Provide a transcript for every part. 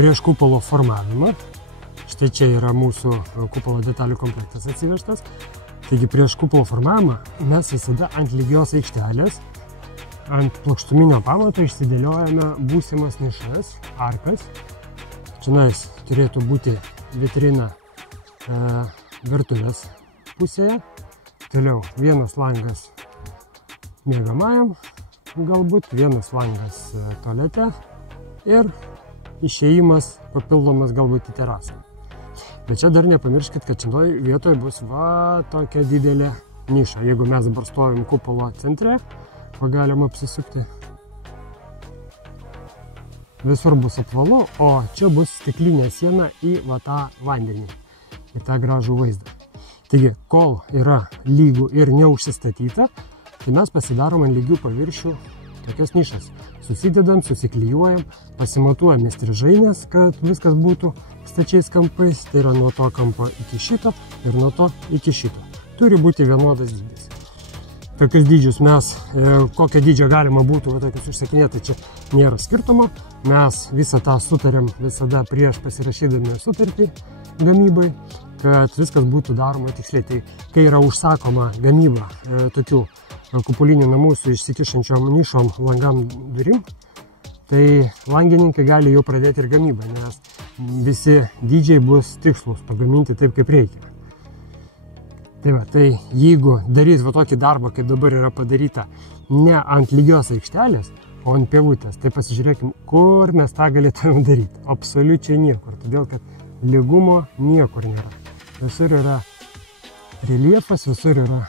prieš kupolo formavimą. Štai čia yra mūsų kupolo detalių komplektas atsivežtas. Taigi prieš kupolo formavimą mes visada ant lygios aikštelės, ant plokštuminio pamato išsidėliojame būsimas nišas, arkas. Čionais turėtų būti vitrina virtuvės pusėje. Toliau vienas langas miegamajam, galbūt vienas langas tualete ir išėjimas papildomas galbūt į terasą. Bet čia dar nepamirškit, kad šitoj vietoje bus va tokia didelė niša. Jeigu mes dabar stovim kupolo centre, galim apsisukti. Visur bus apvalu, o čia bus stiklinė siena į va tą vandenį, į tą gražų vaizdą. Taigi, kol yra lygų ir neužsistatyta, tai mes pasidarom ant lygių paviršių tokias nišas. Susidedam, susiklijuojam, pasimatuojam įstrižainės, kad viskas būtų stačiais kampais, tai yra nuo to kampo iki šito ir nuo to iki šito. Turi būti vienodas dydis. Tokius dydžius mes, kokio dydžio galima būtų tokius užsakinėti, čia nėra skirtumo. Mes visą tą sutarėm visada prieš pasirašydami sutartį gamybai, kad viskas būtų daroma tiksliai. Tai kai yra užsakoma gamyba tokių kupolinių namų su išsikišančiom nišom langam durim, tai langininkai gali jau pradėti ir gamybą, nes visi dydžiai bus tikslus pagaminti taip, kaip reikia. Tai va, tai jeigu darys va tokį darbą, kaip dabar yra padaryta, ne ant lygios aikštelės, o ant pievutės, tai pasižiūrėkim, kur mes tą galėtumėm daryti. Absoliučiai niekur, todėl kad lygumo niekur nėra. Visur yra reljefas, visur yra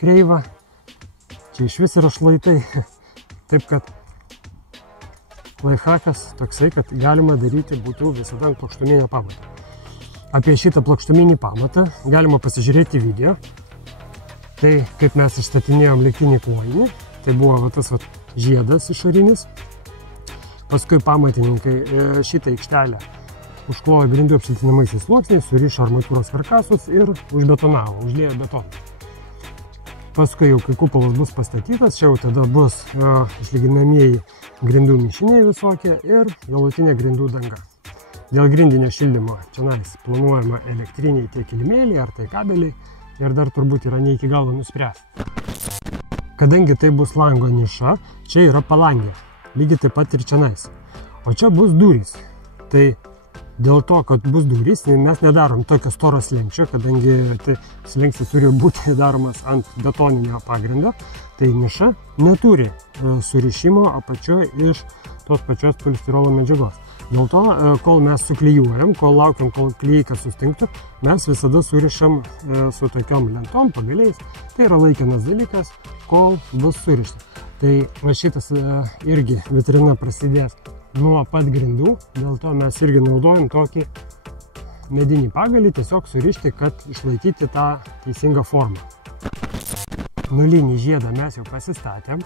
kreiva. Čia iš vis yra šlaitai, taip kad laifakas toksai, kad galima daryti būtų visada ant plokštuminio pamato. Apie šitą plokštuminį pamatą galima pasižiūrėti video. Tai kaip mes išstatinėjom lygtinį klojinį, tai buvo va tas žiedas išorinis. Paskui pamatininkai šitą aikštelę užklojo grindų apšiltinamaisiais sluoksniais, surišo armatūros karkasus ir užbetonavo, užliejo betoną. Paskui jau, kai kupolas bus pastatytas, čia jau tada bus išlyginamieji grindų mišiniai visokie ir galutinė grindų danga. Dėl grindinio šildymo čionais planuojama elektriniai tie kilimėliai ar tai kabeliai ir dar turbūt yra ne iki galo nuspręsta. Kadangi tai bus lango niša, čia yra palangė, lygiai taip pat ir čionais. O čia bus durys. Tai dėl to, kad bus durys, mes nedarom tokio storo slenksčio, kadangi tai slenkstis turi būti daromas ant betoninio pagrindo, tai niša neturi surišimo apačioje iš tos pačios polistirolo medžiagos. Dėl to, kol mes suklijuojam, kol laukiam, kol klijai sustinktų, mes visada surišam su tokiom lentom, pagaliais. Tai yra laikinas dalykas, kol bus surišta. Tai va šitas irgi vitrina prasidės nuo pat grindų, dėl to mes irgi naudojam tokį medinį pagalį, tiesiog surišti, kad išlaikyti tą teisingą formą. Nulinį žiedą mes jau pasistatėm.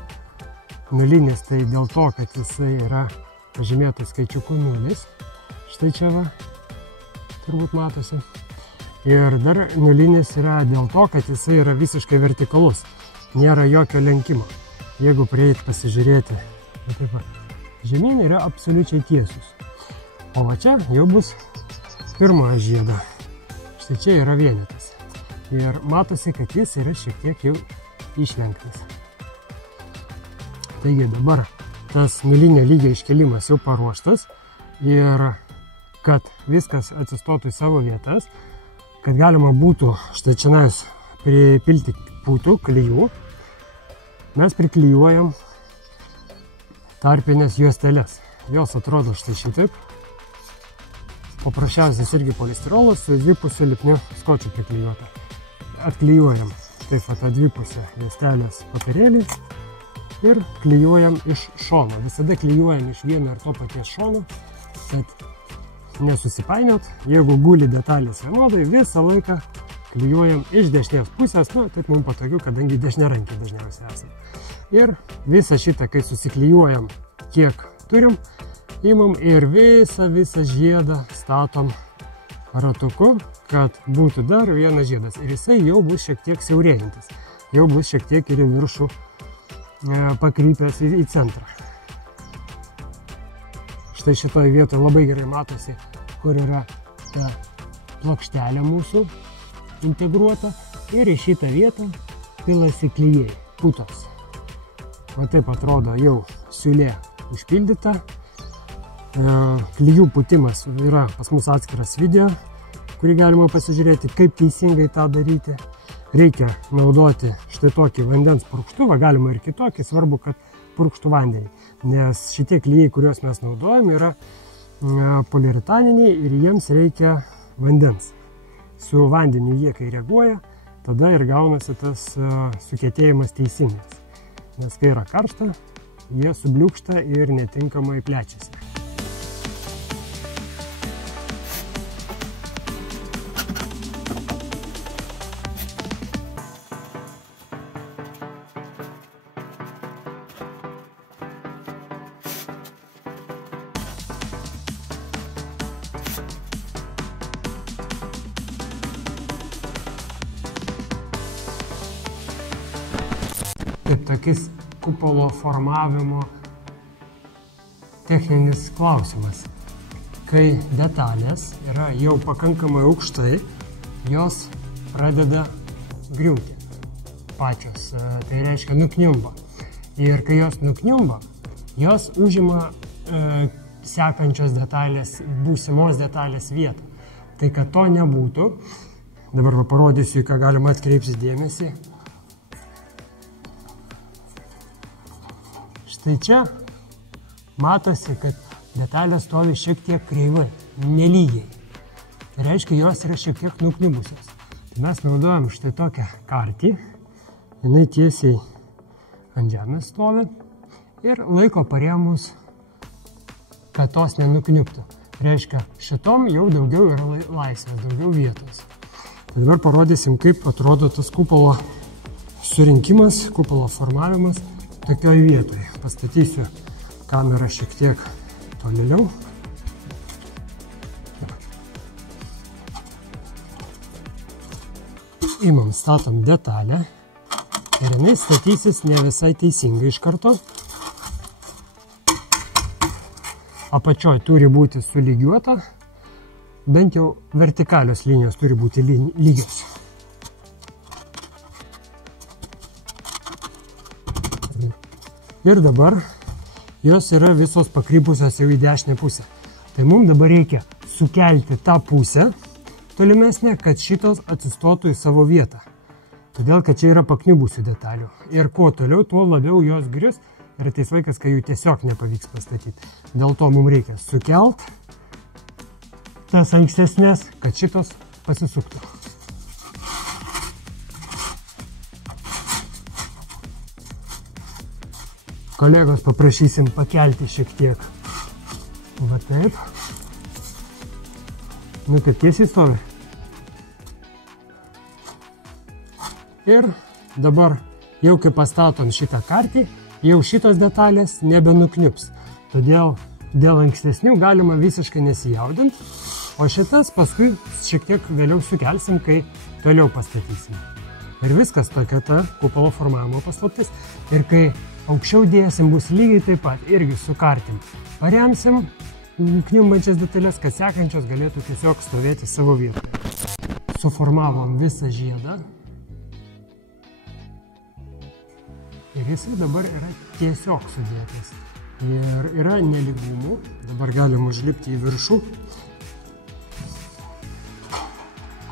Nulinis tai dėl to, kad jisai yra pažymėtas skaičiuku 0. Štai čia va, turbūt matosi. Ir dar nulinis yra dėl to, kad jisai yra visiškai vertikalus. Nėra jokio lenkimo. Jeigu prieit pasižiūrėti, taip va, žemyn yra absoliučiai tiesus. O va čia jau bus pirmojo žiedo. Štai čia yra vienetas. Ir matosi, kad jis yra šiek tiek jau išlenktas. Taigi dabar tas nulinio lygio iškelimas jau paruoštas ir kad viskas atsistotų į savo vietas, kad galima būtų štai čionais pripilti putų, klijų, mes priklijuojam tarpinės juosteles. Jos atrodo štai šitaip. Paprasčiausias irgi polistirolas su dvipusio lipniu skočiu priklijuota. Atklijuojam taip va tą dvipusę juostelės papirėlį ir klijuojam iš šono. Visada klijuojam iš vieno ir to paties šono, kad nesusipainiot. Jeigu guli detalės vienodai, visą laiką klijuojam iš dešinės pusės, nu, taip mums patogiau, kadangi dešiniarankiai dažniausiai esame. Ir visą šitą, kai susiklijuojam, kiek turim, imam ir visą žiedą statom ratuku, kad būtų dar vienas žiedas. Ir jisai jau bus šiek tiek siaurėjantis, jau bus šiek tiek ir į viršų pakrypęs į centrą. Štai šitoje vietoje labai gerai matosi, kur yra ta plokštelė mūsų integruota ir į šitą vietą pilasi klijai, putos. Va taip atrodo jau siūlė užpildyta. Klijų putimas yra pas mus atskiras video, kurį galima pasižiūrėti, kaip teisingai tą daryti. Reikia naudoti štai tokį vandens purkštuvą, galima ir kitokį, svarbu, kad purkštų vandenį, nes šitie klijai, kuriuos mes naudojam, yra poliuretaniniai ir jiems reikia vandens. Su vandeniu jie kai reaguoja, tada ir gaunasi tas sukietėjimas teisingas. Nes kai yra karšta, jie subliūkšta ir netinkamai plečiasi. Taip, tokis kupolo formavimo techninis klausimas. Kai detalės yra jau pakankamai aukštai, jos pradeda griūti pačios, tai reiškia nukniumba. Ir kai jos nukniumba, jos užima sekančios detalės, būsimos detalės vietą. Tai kad to nebūtų, dabar parodysiu, ką galima atkreipti dėmesį. Štai čia matosi, kad detalės stovi šiek tiek kreivai, nelygiai. Tai reiškia, jos yra šiek tiek nukniubusios. Tai mes naudojam štai tokią kartį, jinai tiesiai ant žemės stovi ir laiko parėmus, kad tos nenukniubtų. Tai reiškia, šitom jau daugiau yra laisvės, daugiau vietos. Tai dabar parodysim, kaip atrodo tas kupolo surinkimas, kupolo formavimas tokioj vietoje. Pastatysiu kamerą šiek tiek tolėliau. Imam, statom detalę ir jinai statysis ne visai teisingai iš karto. Apačioj turi būti sulygiuota, bent jau vertikalios linijos turi būti lygios. Ir dabar jos yra visos pakrypusios jau į dešinę pusę. Tai mums dabar reikia sukelti tą pusę tolimesnę, kad šitos atsistotų į savo vietą. Todėl, kad čia yra pakniubusių detalių. Ir kuo toliau, tuo labiau jos grius ir ateis laikas, kai jų tiesiog nepavyks pastatyti. Dėl to mums reikia sukelt tas ankstesnės, kad šitos pasisuktų. Kolegos paprašysim pakelti šiek tiek. Va taip. Nu, kaip tiesiai stovi. Ir dabar, jau kai pastatom šitą kartį, jau šitos detalės nebenukniups. Todėl dėl ankstesnių galima visiškai nesijaudinti, o šitas paskui šiek tiek vėliau sukelsim, kai toliau pastatysim. Ir viskas tokia ta kupolo formavimo paslaptis. Ir kai aukščiau dėsim, bus lygiai taip pat, irgi sukartim. Paremsim kniumbančias detalės, kad sekančios galėtų tiesiog stovėti savo vietoje. Suformavom visą žiedą. Ir jisai dabar yra tiesiog sudėtas. Ir yra nelygumų. Dabar galim užlipti į viršų.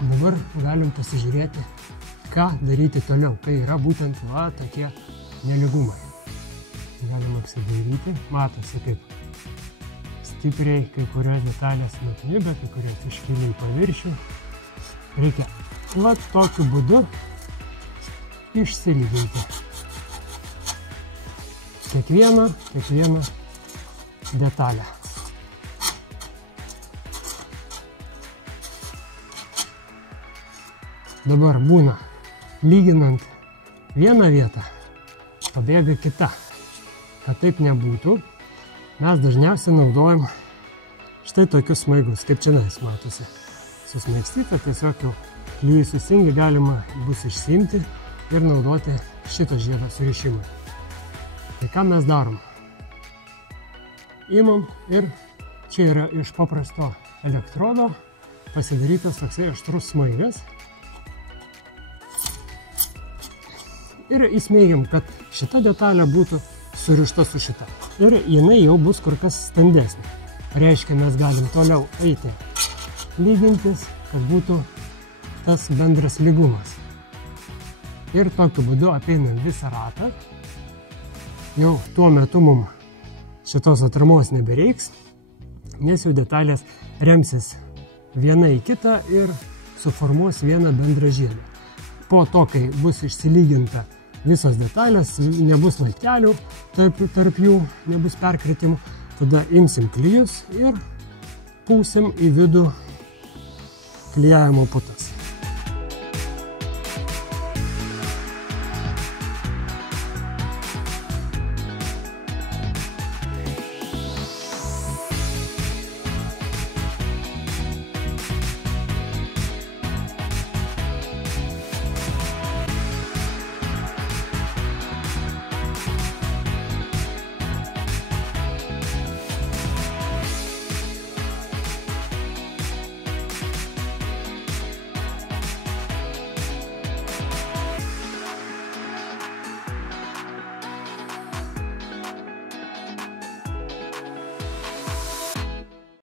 Dabar galim pasižiūrėti, ką daryti toliau, kai yra būtent va tokie nelygumai. Galima apsidairyti, matosi, kaip stipriai kai kurios detalės nukniubia, kai kurios iškylia į paviršių. Reikia va tokiu būdu išsilyginti. Kiekvieną detalę. Dabar būna, lyginant vieną vietą, pabėga kita. Kad taip nebūtų, mes dažniausiai naudojam štai tokius smaigus, kaip čia matosi. Susmaigstyta, tiesiog jau klijai susingi galima bus išsiimti ir naudoti šito žiedo surišimui. Tai ką mes darom? Imam ir Čia yra iš paprasto elektrodo pasidarytas toksai aštrus smaigas. Ir įsmeigiam, kad šita detalė būtų surišta su šita. Ir jinai jau bus kur kas standesnė. Reiškia, mes galim toliau eiti lygintis, kad būtų tas bendras lygumas. Ir tokiu būdu apeinant visą ratą, jau tuo metu mums šitos atramos nebereiks, nes jau detalės remsis viena į kitą ir suformuos vieną bendrą žievę. Po to, kai bus išsilyginta visos detalės, nebus laiptelių tarp jų, nebus perkritimų, tada imsim klijus ir pūsim į vidų klijavimo putas.